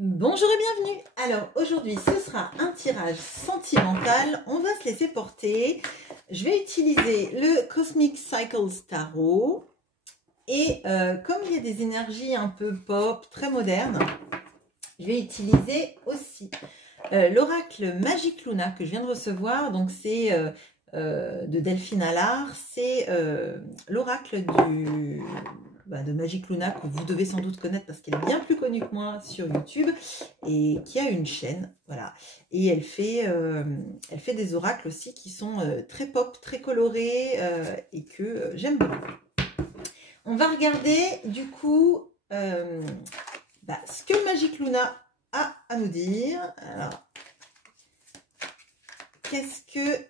Bonjour et bienvenue. Alors aujourd'hui ce sera un tirage sentimental, on va se laisser porter. Je vais utiliser le Cosmic Cycles Tarot et comme il y a des énergies un peu pop, très modernes, je vais utiliser aussi l'oracle Magic Luna que je viens de recevoir. Donc c'est de Delphine Allard, c'est l'oracle de Magic Luna que vous devez sans doute connaître parce qu'elle est bien plus connue que moi sur YouTube et qui a une chaîne, voilà. Et elle fait des oracles aussi qui sont très pop, très colorés et que j'aime beaucoup. On va regarder du coup ce que Magic Luna a à nous dire. Alors, qu'est-ce que...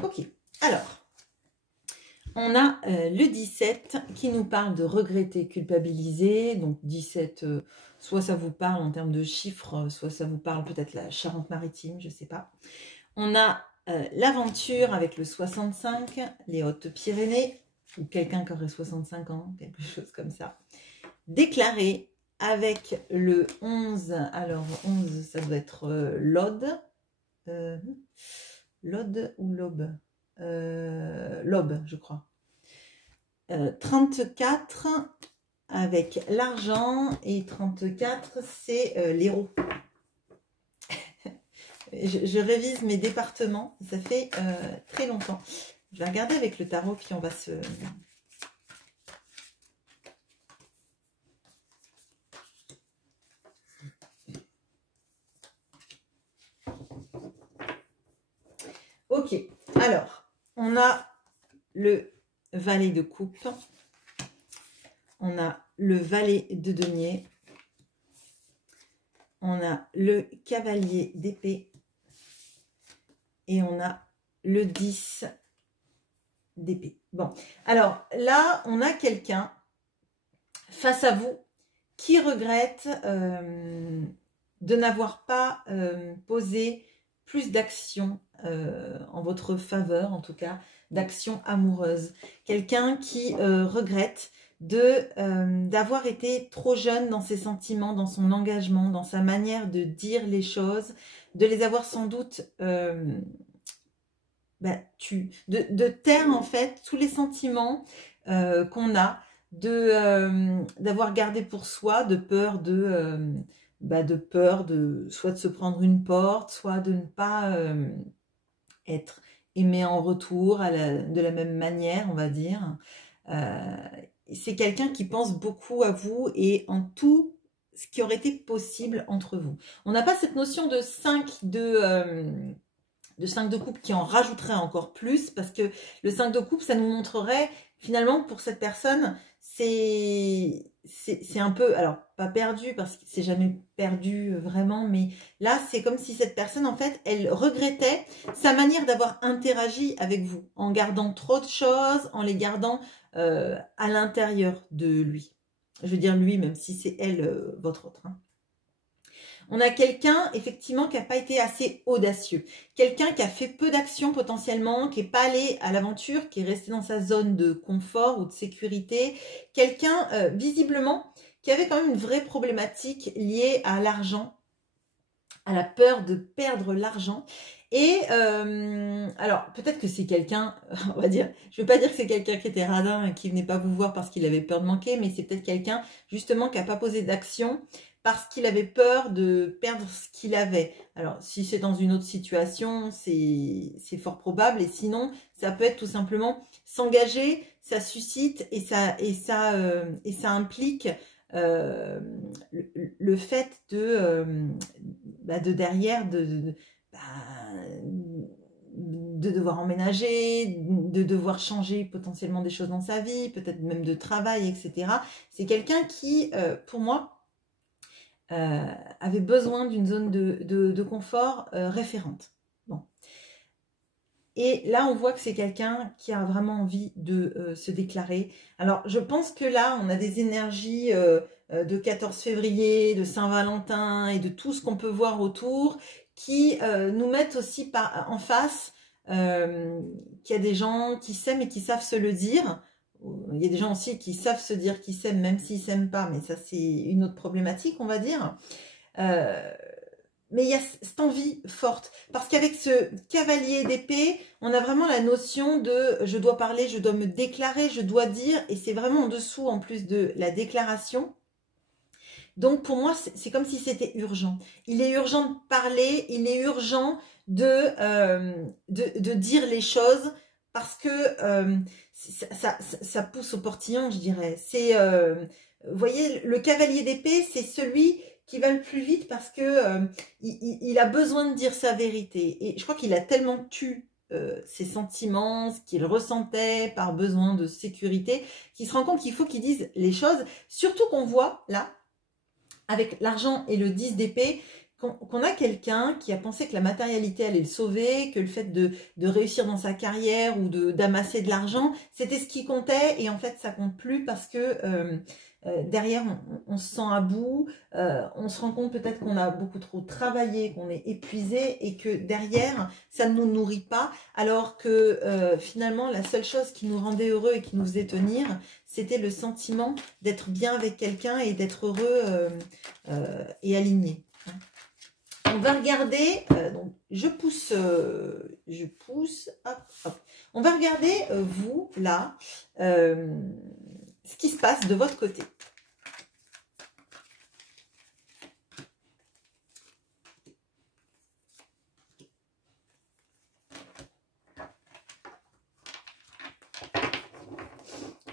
Ok, alors, on a le 17 qui nous parle de regretter, culpabiliser. Donc 17, soit ça vous parle en termes de chiffres, soit ça vous parle peut-être la Charente-Maritime, je ne sais pas. On a l'aventure avec le 65, les Hautes-Pyrénées, ou quelqu'un qui aurait 65 ans, quelque chose comme ça. Déclarer avec le 11, alors 11 ça doit être l'Aude, l'Aude ou l'Aube, l'Aube je crois. 34 avec l'argent et 34 c'est l'héros. Je révise mes départements, ça fait très longtemps. Je vais regarder avec le tarot puis on va se... Ok, alors, on a le valet de coupe, on a le valet de denier, on a le cavalier d'épée et on a le 10 d'épée. Bon, alors là, on a quelqu'un face à vous qui regrette de n'avoir pas posé plus d'actions en votre faveur, en tout cas, d'actions amoureuses. Quelqu'un qui regrette d'avoir été trop jeune dans ses sentiments, dans son engagement, dans sa manière de dire les choses, de les avoir sans doute de taire en fait tous les sentiments qu'on a, d'avoir gardé pour soi, de peur soit de se prendre une porte, soit de ne pas être aimé en retour de la même manière, on va dire. C'est quelqu'un qui pense beaucoup à vous et en tout ce qui aurait été possible entre vous. On n'a pas cette notion de 5 de coupe qui en rajouterait encore plus, parce que le 5 de coupe, ça nous montrerait finalement que pour cette personne, c'est un peu, alors pas perdu, parce que c'est jamais perdu vraiment, mais là c'est comme si cette personne en fait, elle regrettait sa manière d'avoir interagi avec vous, en gardant trop de choses, en les gardant à l'intérieur de lui. Je veux dire lui, même si c'est elle, votre autre, hein. On a quelqu'un, effectivement, qui n'a pas été assez audacieux. Quelqu'un qui a fait peu d'actions potentiellement, qui n'est pas allé à l'aventure, qui est resté dans sa zone de confort ou de sécurité. Quelqu'un, visiblement, qui avait quand même une vraie problématique liée à l'argent, à la peur de perdre l'argent. Et alors, peut-être que c'est quelqu'un, on va dire, je ne veux pas dire que c'est quelqu'un qui était radin et qui venait pas vous voir parce qu'il avait peur de manquer, mais c'est peut-être quelqu'un, justement, qui n'a pas posé d'action parce qu'il avait peur de perdre ce qu'il avait. Alors, si c'est dans une autre situation, c'est fort probable. Et sinon, ça peut être tout simplement s'engager, ça suscite et ça implique le fait de derrière de devoir emménager, de devoir changer potentiellement des choses dans sa vie, peut-être même de travail, etc. C'est quelqu'un qui, pour moi, avait besoin d'une zone de confort référente. Bon. Et là, on voit que c'est quelqu'un qui a vraiment envie de se déclarer. Alors, je pense que là, on a des énergies de 14 février, de Saint-Valentin et de tout ce qu'on peut voir autour, qui nous mettent aussi en face qu'il y a des gens qui s'aiment et qui savent se le dire. Il y a des gens aussi qui savent se dire qu'ils s'aiment même s'ils s'aiment pas, mais ça c'est une autre problématique, on va dire. Mais il y a cette envie forte, parce qu'avec ce cavalier d'épée, on a vraiment la notion de je dois parler, je dois me déclarer, je dois dire, et c'est vraiment en dessous en plus de la déclaration. Donc pour moi, c'est comme si c'était urgent. Il est urgent de parler, il est urgent de dire les choses, parce que ça pousse au portillon, je dirais. Vous voyez, le cavalier d'épée, c'est celui qui va le plus vite parce que il a besoin de dire sa vérité. Et je crois qu'il a tellement tué ses sentiments, ce qu'il ressentait par besoin de sécurité, qu'il se rend compte qu'il faut qu'il dise les choses. Surtout qu'on voit, là, avec l'argent et le 10 d'épée, qu'on a quelqu'un qui a pensé que la matérialité allait le sauver, que le fait de réussir dans sa carrière ou d'amasser de l'argent, c'était ce qui comptait, et en fait ça compte plus parce que derrière on se sent à bout, on se rend compte peut-être qu'on a beaucoup trop travaillé, qu'on est épuisé et que derrière ça ne nous nourrit pas, alors que finalement la seule chose qui nous rendait heureux et qui nous faisait tenir, c'était le sentiment d'être bien avec quelqu'un et d'être heureux et aligné. On va regarder, donc je pousse, hop, hop. On va regarder, vous, là, ce qui se passe de votre côté.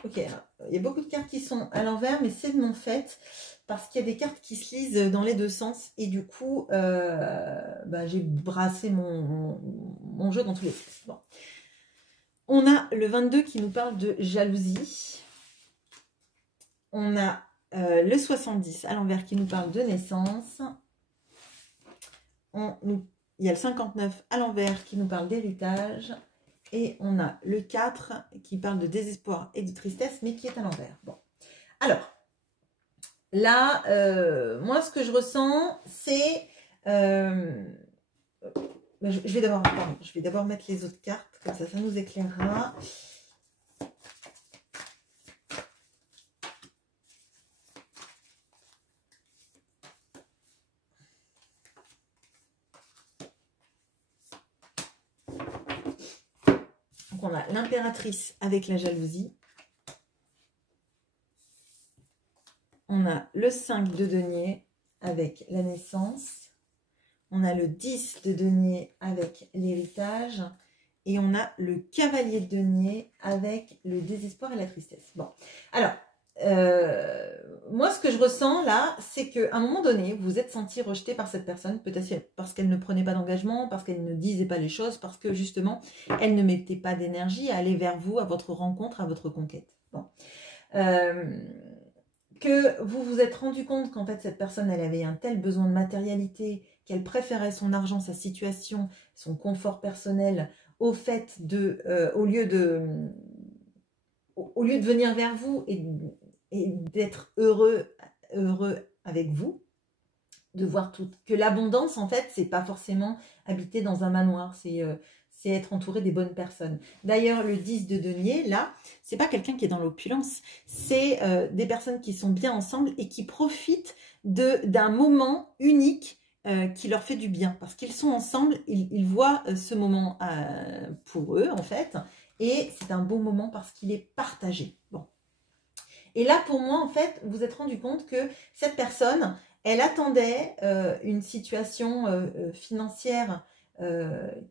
Ok, alors, il y a beaucoup de cartes qui sont à l'envers, mais c'est de mon fait. Parce qu'il y a des cartes qui se lisent dans les deux sens. Et du coup, j'ai brassé mon jeu dans tous les sens. Bon. On a le 22 qui nous parle de jalousie. On a le 70 à l'envers qui nous parle de naissance. Il y a le 59 à l'envers qui nous parle d'héritage. Et on a le 4 qui parle de désespoir et de tristesse, mais qui est à l'envers. Bon. Alors. Là, moi, ce que je ressens, c'est... je vais d'abord mettre les autres cartes, comme ça nous éclairera. Donc, on a l'impératrice avec la jalousie. On a le 5 de denier avec la naissance. On a le 10 de denier avec l'héritage. Et on a le cavalier de denier avec le désespoir et la tristesse. Bon, alors, moi, ce que je ressens là, c'est qu'à un moment donné, vous vous êtes senti rejeté par cette personne, peut-être parce qu'elle ne prenait pas d'engagement, parce qu'elle ne disait pas les choses, parce que justement, elle ne mettait pas d'énergie à aller vers vous, à votre rencontre, à votre conquête. Bon. Que vous vous êtes rendu compte qu'en fait cette personne elle avait un tel besoin de matérialité qu'elle préférait son argent, sa situation, son confort personnel au fait de au lieu de venir vers vous et d'être heureux avec vous, de voir que l'abondance en fait c'est pas forcément habiter dans un manoir, c'est être entouré des bonnes personnes. D'ailleurs, le 10 de denier, là, c'est pas quelqu'un qui est dans l'opulence, c'est des personnes qui sont bien ensemble et qui profitent d'un moment unique qui leur fait du bien. Parce qu'ils sont ensemble, ils voient ce moment pour eux, en fait, et c'est un beau moment parce qu'il est partagé. Bon. Et là, pour moi, en fait, vous vous êtes rendu compte que cette personne, elle attendait une situation financière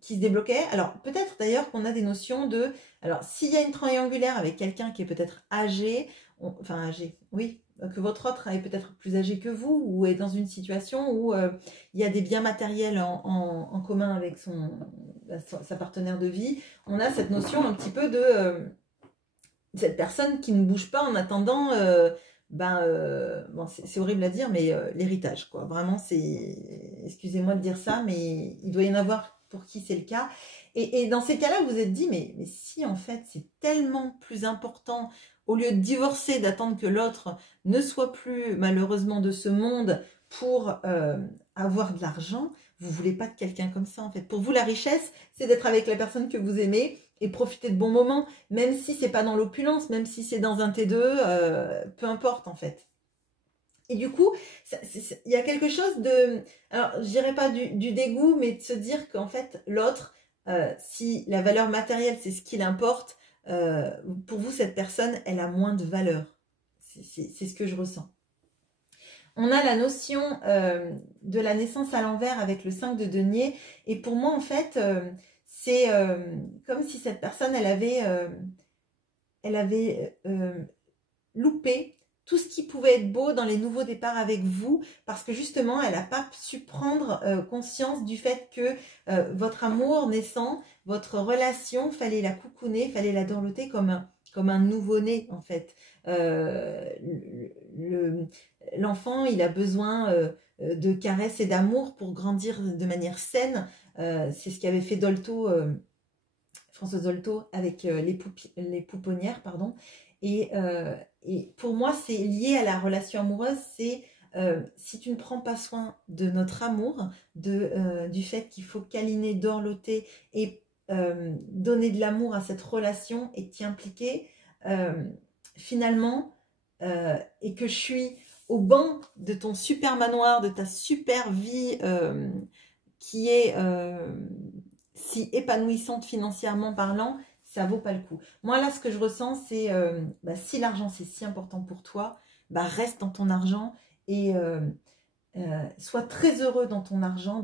qui se débloquait. Alors, peut-être d'ailleurs qu'on a des notions de... Alors, s'il y a une triangulaire avec quelqu'un qui est peut-être âgé, enfin âgé, oui, que votre autre est peut-être plus âgé que vous, ou est dans une situation où il y a des biens matériels en commun avec sa partenaire de vie, on a cette notion un petit peu de cette personne qui ne bouge pas en attendant... bon, c'est horrible à dire, mais l'héritage, quoi. Vraiment, excusez-moi de dire ça, mais il doit y en avoir pour qui c'est le cas. Et dans ces cas-là, vous vous êtes dit, mais si, en fait, c'est tellement plus important au lieu de divorcer, d'attendre que l'autre ne soit plus malheureusement de ce monde pour avoir de l'argent, vous voulez pas de quelqu'un comme ça en fait. Pour vous, la richesse, c'est d'être avec la personne que vous aimez et profiter de bons moments, même si c'est pas dans l'opulence, même si c'est dans un T2, peu importe en fait. Et du coup, il y a quelque chose de, alors je dirais pas du dégoût, mais de se dire qu'en fait l'autre, si la valeur matérielle c'est ce qui l'importe, pour vous cette personne, elle a moins de valeur. C'est ce que je ressens. On a la notion de la naissance à l'envers avec le 5 de denier. Et pour moi, en fait, c'est comme si cette personne, elle avait loupé tout ce qui pouvait être beau dans les nouveaux départs avec vous, parce que justement, elle n'a pas su prendre conscience du fait que votre amour naissant, votre relation, fallait la coucouner, fallait la dorloter comme un nouveau-né, en fait. L'enfant, il a besoin de caresses et d'amour pour grandir de manière saine. C'est ce qu'avait fait Françoise Dolto avec les pouponnières, pardon. Et pour moi, c'est lié à la relation amoureuse. C'est si tu ne prends pas soin de notre amour, du fait qu'il faut câliner, dorloter et donner de l'amour à cette relation et t'y impliquer, finalement, et que je suis au banc de ton super manoir, de ta super vie qui est si épanouissante financièrement parlant, ça vaut pas le coup. Moi là, ce que je ressens, c'est si l'argent c'est si important pour toi, reste dans ton argent et sois très heureux dans ton argent,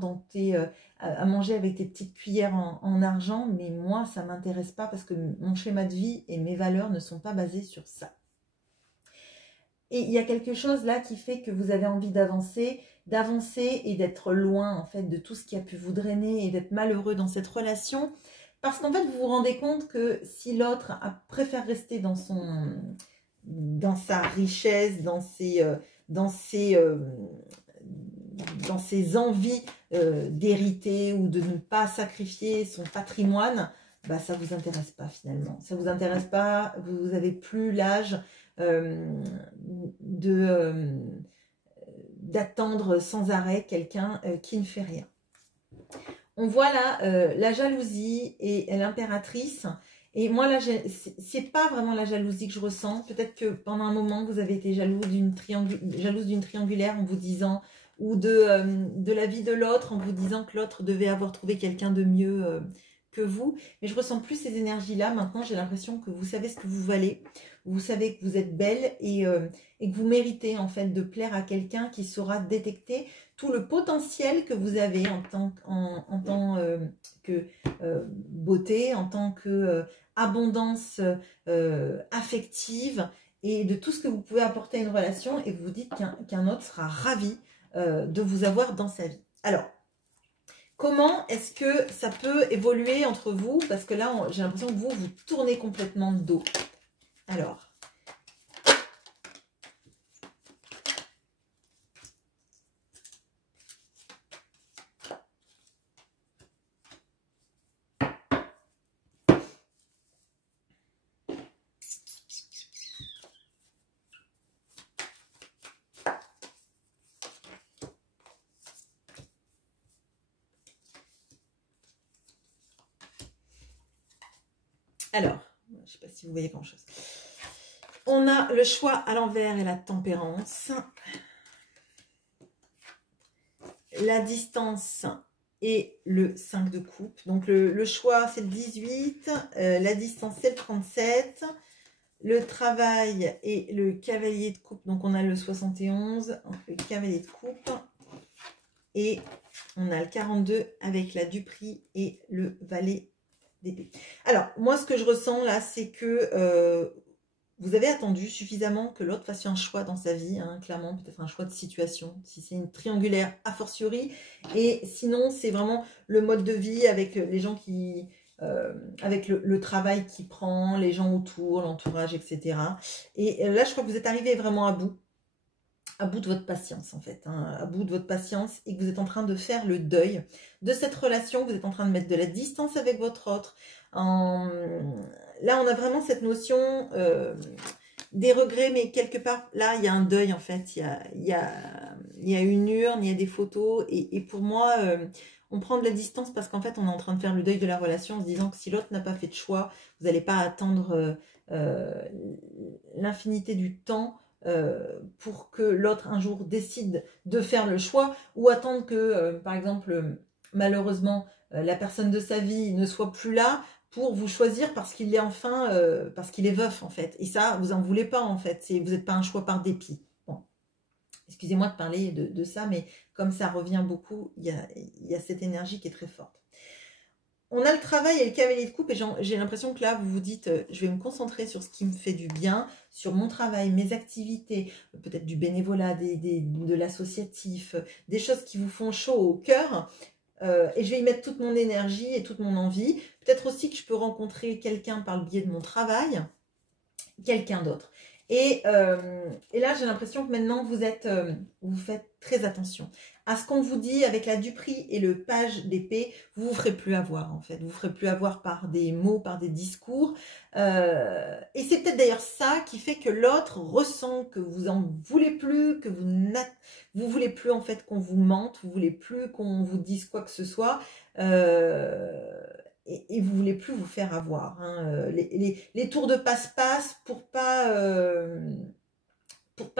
à manger avec tes petites cuillères en argent, mais moi ça m'intéresse pas parce que mon schéma de vie et mes valeurs ne sont pas basés sur ça. Et il y a quelque chose là qui fait que vous avez envie d'avancer et d'être loin en fait de tout ce qui a pu vous drainer et d'être malheureux dans cette relation. Parce qu'en fait, vous vous rendez compte que si l'autre préfère rester dans sa richesse, dans ses envies d'hériter ou de ne pas sacrifier son patrimoine, ça vous intéresse pas finalement. Ça vous intéresse pas, vous n'avez plus l'âge d'attendre sans arrêt quelqu'un qui ne fait rien. On voit là la jalousie et l'impératrice. Et moi là, c'est pas vraiment la jalousie que je ressens. Peut-être que pendant un moment, vous avez été jalouse d'une triangulaire en vous disant, ou de la vie de l'autre en vous disant que l'autre devait avoir trouvé quelqu'un de mieux que vous. Mais je ressens plus ces énergies-là. Maintenant, j'ai l'impression que vous savez ce que vous valez. Vous savez que vous êtes belle et que vous méritez en fait de plaire à quelqu'un qui saura détecter tout le potentiel que vous avez en tant que beauté, en tant que abondance affective et de tout ce que vous pouvez apporter à une relation, et vous vous dites qu'un autre sera ravi de vous avoir dans sa vie. Alors, comment est-ce que ça peut évoluer entre vous? Parce que là, j'ai l'impression que vous tournez complètement de dos. Alors, je ne sais pas si vous voyez grand-chose. On a le choix à l'envers et la tempérance. La distance et le 5 de coupe. Donc le choix, c'est le 18. La distance, c'est le 37. Le travail et le cavalier de coupe. Donc on a le 71, le cavalier de coupe. Et on a le 42 avec la Dupri et le valet d'épée. Alors, moi, ce que je ressens là, c'est que vous avez attendu suffisamment que l'autre fasse un choix dans sa vie, hein, clairement, peut-être un choix de situation, si c'est une triangulaire a fortiori, et sinon, c'est vraiment le mode de vie avec les gens qui... avec le travail qui prend, les gens autour, l'entourage, etc. Et là, je crois que vous êtes arrivé vraiment à bout de votre patience en fait, hein, à bout de votre patience, et que vous êtes en train de faire le deuil de cette relation, vous êtes en train de mettre de la distance avec votre autre. Là, on a vraiment cette notion des regrets, mais quelque part, là, il y a un deuil, en fait. Il y a une urne, il y a des photos. Et pour moi, on prend de la distance parce qu'en fait, on est en train de faire le deuil de la relation en se disant que si l'autre n'a pas fait de choix, vous n'allez pas attendre l'infinité du temps pour que l'autre, un jour, décide de faire le choix ou attendre que, par exemple, malheureusement, la personne de sa vie ne soit plus là pour vous choisir parce qu'il est enfin, parce qu'il est veuf en fait. Et ça, vous en voulez pas en fait. Vous n'êtes pas un choix par dépit. Bon, excusez-moi de parler de ça, mais comme ça revient beaucoup, il y a cette énergie qui est très forte. On a le travail et le cavalier de coupe et j'ai l'impression que là, vous vous dites, je vais me concentrer sur ce qui me fait du bien, sur mon travail, mes activités, peut-être du bénévolat, de l'associatif, des choses qui vous font chaud au cœur. Et je vais y mettre toute mon énergie et toute mon envie. Peut-être aussi que je peux rencontrer quelqu'un par le biais de mon travail, quelqu'un d'autre. Et là, j'ai l'impression que maintenant, vous faites très attention à ce qu'on vous dit avec la duperie et le page d'épée. Vous ne vous ferez plus avoir, en fait. Vous ne vous ferez plus avoir par des mots, par des discours. Et c'est peut-être d'ailleurs ça qui fait que l'autre ressent que vous en voulez plus, que vous voulez plus, en fait, qu'on vous mente, vous voulez plus qu'on vous dise quoi que ce soit. Et vous voulez plus vous faire avoir. Hein. Les tours de passe-passe pour pas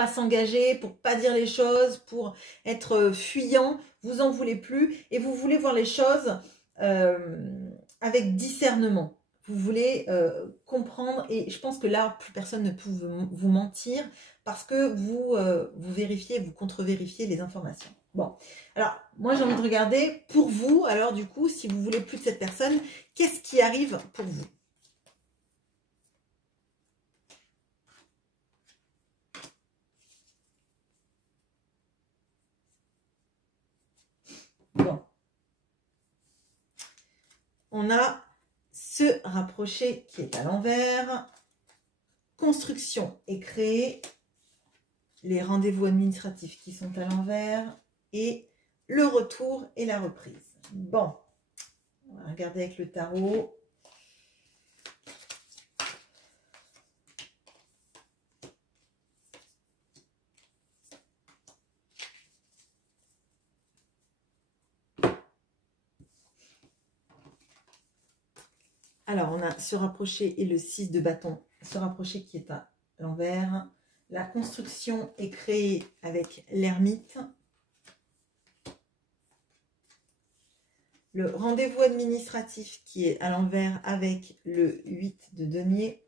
s'engager, pour pas dire les choses, pour être fuyant, vous en voulez plus et vous voulez voir les choses avec discernement. Vous voulez comprendre et je pense que là, plus personne ne peut vous mentir parce que vous vérifiez, vous contre-vérifiez les informations. Bon, alors moi j'ai envie de regarder pour vous, alors du coup, si vous voulez plus de cette personne, qu'est-ce qui arrive pour vous? Bon. On a se rapprocher qui est à l'envers, construction et créer, les rendez-vous administratifs qui sont à l'envers et le retour et la reprise. Bon, on va regarder avec le tarot. Alors, on a se rapprocher et le 6 de bâton. Se rapprocher qui est à l'envers. La construction est créée avec l'ermite. Le rendez-vous administratif qui est à l'envers avec le 8 de denier.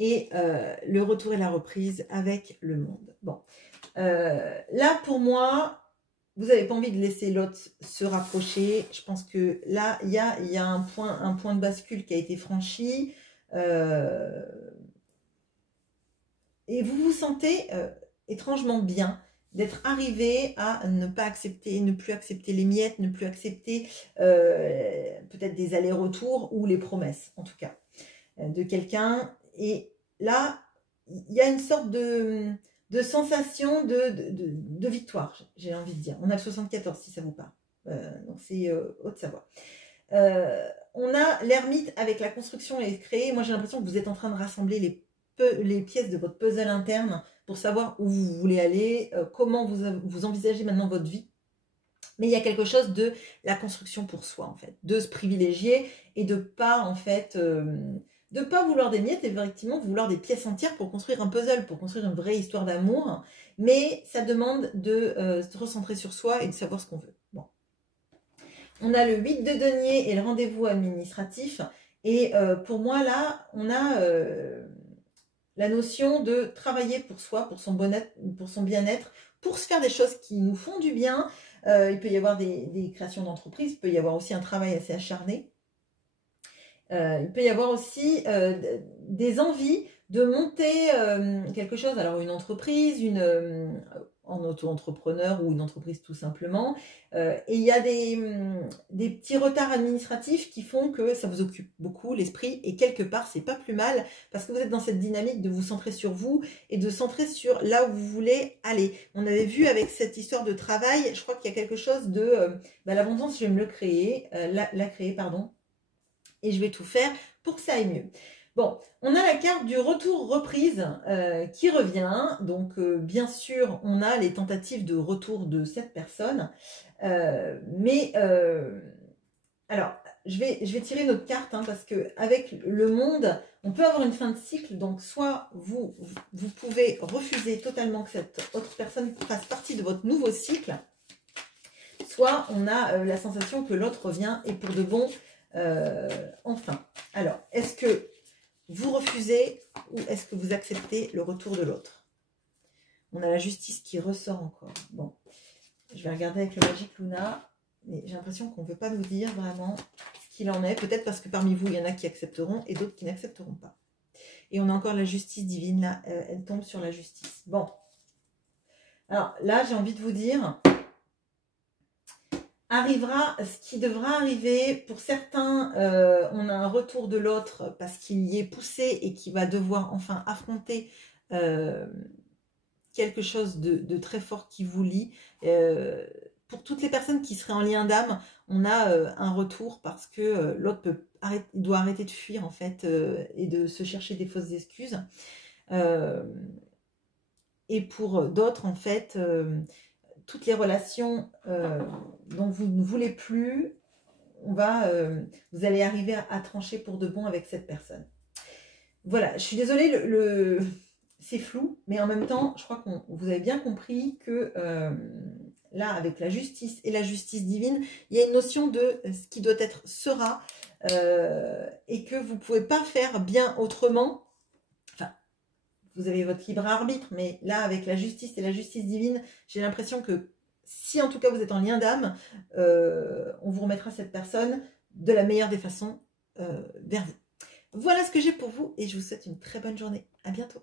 Et le retour et la reprise avec le monde. Bon, là pour moi, vous n'avez pas envie de laisser l'autre se rapprocher. Je pense que là, il y a un point de bascule qui a été franchi. Et vous vous sentez étrangement bien d'être arrivé à ne pas accepter, ne plus accepter les miettes, ne plus accepter peut-être des allers-retours ou les promesses, en tout cas, de quelqu'un. Et là, il y a une sorte de sensation de victoire, j'ai envie de dire. On a le 74, si ça vous parle. Donc, c'est Haute-Savoie. On a l'ermite avec la construction et créée. Moi, j'ai l'impression que vous êtes en train de rassembler les pièces de votre puzzle interne pour savoir où vous voulez aller, comment vous envisagez maintenant votre vie. Mais il y a quelque chose de la construction pour soi, en fait, de se privilégier et de pas, en fait, de pas vouloir des miettes et effectivement vouloir des pièces entières pour construire un puzzle, pour construire une vraie histoire d'amour. Mais ça demande de se recentrer sur soi et de savoir ce qu'on veut. Bon. On a le 8 de denier et le rendez-vous administratif. Et pour moi, là, on a la notion de travailler pour soi, pour son bien-être, pour se faire des choses qui nous font du bien. Il peut y avoir des créations d'entreprises, il peut y avoir aussi un travail assez acharné. Il peut y avoir aussi des envies de monter quelque chose, alors une entreprise, en auto-entrepreneur ou une entreprise tout simplement. Et il y a des petits retards administratifs qui font que ça vous occupe beaucoup l'esprit et quelque part c'est pas plus mal parce que vous êtes dans cette dynamique de vous centrer sur vous et de centrer sur là où vous voulez aller. On avait vu avec cette histoire de travail, je crois qu'il y a quelque chose de l'abondance, je vais me le créer, la créer, pardon. Et je vais tout faire pour que ça aille mieux. Bon, on a la carte du retour reprise qui revient. Donc, bien sûr, on a les tentatives de retour de cette personne. Alors, je vais tirer notre carte hein, parce que avec le monde, on peut avoir une fin de cycle. Donc, soit vous pouvez refuser totalement que cette autre personne fasse partie de votre nouveau cycle, soit on a la sensation que l'autre revient et pour de bon, enfin. Alors, est-ce que vous refusez ou est-ce que vous acceptez le retour de l'autre? On a la justice qui ressort encore. Bon, je vais regarder avec le Magic Luna. Mais j'ai l'impression qu'on ne veut pas nous dire vraiment ce qu'il en est. Peut-être parce que parmi vous, il y en a qui accepteront et d'autres qui n'accepteront pas. Et on a encore la justice divine, là. Elle tombe sur la justice. Bon. Alors là, j'ai envie de vous dire, arrivera ce qui devra arriver. Pour certains, on a un retour de l'autre parce qu'il y est poussé et qui va devoir enfin affronter quelque chose de très fort qui vous lie. Pour toutes les personnes qui seraient en lien d'âme, on a un retour parce que l'autre doit arrêter de fuir en fait et de se chercher des fausses excuses. Et pour d'autres, en fait, toutes les relations dont vous ne voulez plus, vous allez arriver à trancher pour de bon avec cette personne. Voilà, je suis désolée, c'est flou, mais en même temps, je crois que vous avez bien compris que là, avec la justice et la justice divine, il y a une notion de ce qui doit être sera et que vous ne pouvez pas faire bien autrement. Enfin, vous avez votre libre arbitre, mais là, avec la justice et la justice divine, j'ai l'impression que si en tout cas vous êtes en lien d'âme, on vous remettra cette personne de la meilleure des façons vers vous. Voilà ce que j'ai pour vous et je vous souhaite une très bonne journée. À bientôt.